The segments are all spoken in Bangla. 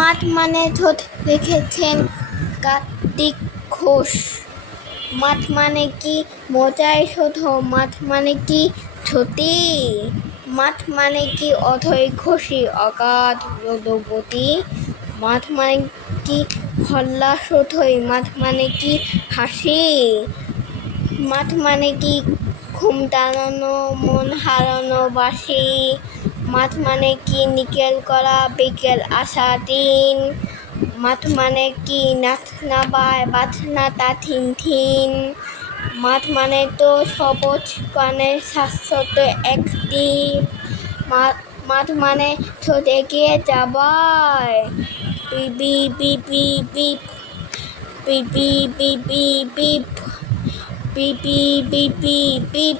মাঠ মানে ঠোঁট লিখেছেন কার্তিক ঘোষ। মাঠ মানে কি মজাই শোধ, মাঠ মানে কি ছোটি, মাঠ মানে কি অথৈ ঘোষী অগাধ রোদবতী, মাঠ মানে কি হল্লা শোধই, মাঠ মানে কি হাসি, মাঠ মানে কি ঘুম টানানো মন হারানো বাসি, মাঠ মানে কি নিকেল করা বিকেল আসা দিন, মাঠ মানে কি নাচ না বায় বাজ না তা থিন থিন, মাঠ মানে তো সবুজ কানে শাশ্বত এক দ্বীপ, মাঠ মানে ঠোঁট এগিয়ে যাবায় বিবি বিবি বিপ বিবি বিবি বিপ বিবি বিবি বিপ।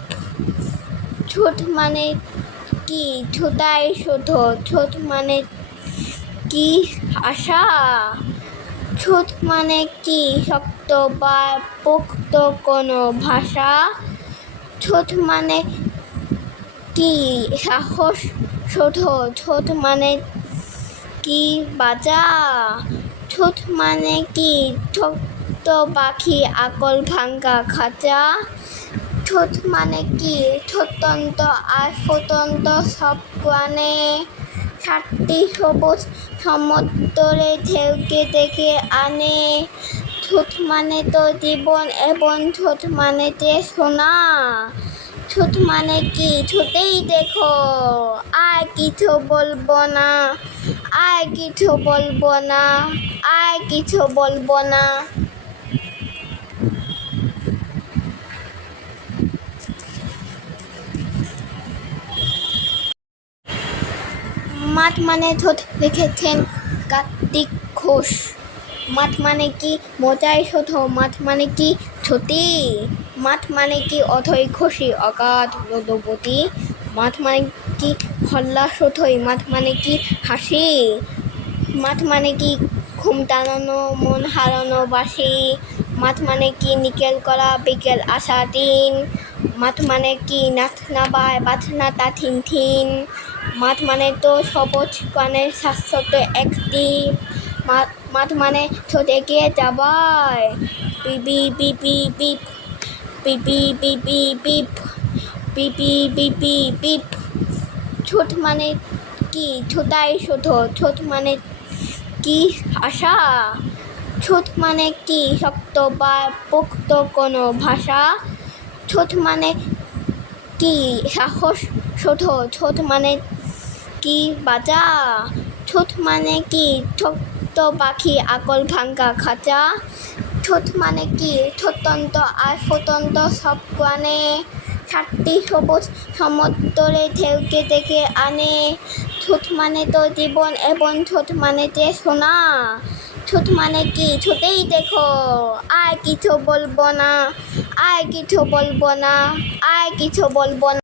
ঠোঁট মানে কি ছোটাই শোধ, ঠোঁট মানে কি আশা, ঠোঁট মানে কি শক্ত বা পোক্ত কোনো ভাষা, ঠোঁট মানে কি সাহস শোধ, ঠোঁট মানে কি বাজা, ঠোঁট মানে কি ছোট্ট পাখি আকল ভাঙ্গা খাঁচা, ঠোঁট মানে কি ছোটন্ত আর ফুটন্ত সব গানে, সাতটি সবুজ সমুদ্রে ঢেউকে ডেকে আনে, ঠোঁট মানে তো জীবন এবং ঠোঁট মানে যে সোনা, ঠোঁট মানে কি ঠোঁটেই দেখো আর কিছু বলবো না, আর কিছু বলবো না, আর কিছু বলবো না। মাঠ মানে ঠোঁট লিখেছেন কার্তিক ঘোষ। মাঠ মানে কি মজাই শোধ, মাঠ মানে কি ছোটি, মাঠ মানে কি অথৈ ঘোষী অগাধ রোদবতী, মাঠ মানে কি হল্লা শোধই, মাঠ মানে কি হাসি, মাঠ মানে কি ঘুম টানানো মন হারানো বাসি, মাঠ মানে কি নিকেল করা বিকেল আসা দিন, মাঠ মানে কি নাচ না বায় বাজ না তা থিন থিন, মাঠ মানে তো সবুজ কানে শাশ্বত এক দ্বীপ, মাঠ মানে ঠোঁট এগিয়ে যাবায় বিবি বিবি বিপ বিবি বিবি বিপ বিবি বিবি বিপ। ঠোঁট মানে কি ছোটাই শোধ, ঠোঁট মানে কি আশা, ঠোঁট মানে কি শক্ত বা পোক্ত কোনো ভাষা, ঠোঁট মানে কি সাহস শোধ, ঠোঁট মানে কি বাজা, ঠোঁট মানে কি ছোট্ট পাখি আকল ভাঙ্গা খাঁচা, ঠোঁট মানে কি ছোটন্ত আর ফুটন্ত সব গানে, সাতটি সবুজ সমুদ্রে ঢেউকে ডেকে আনে, ঠোঁট মানে তো জীবন এবং ঠোঁট মানে যে সোনা, ঠোঁট মানে কি ঠোঁটেই দেখো আর কিছু বলবো না, আর কিছু বলবো না, আর কিছু বলবো না।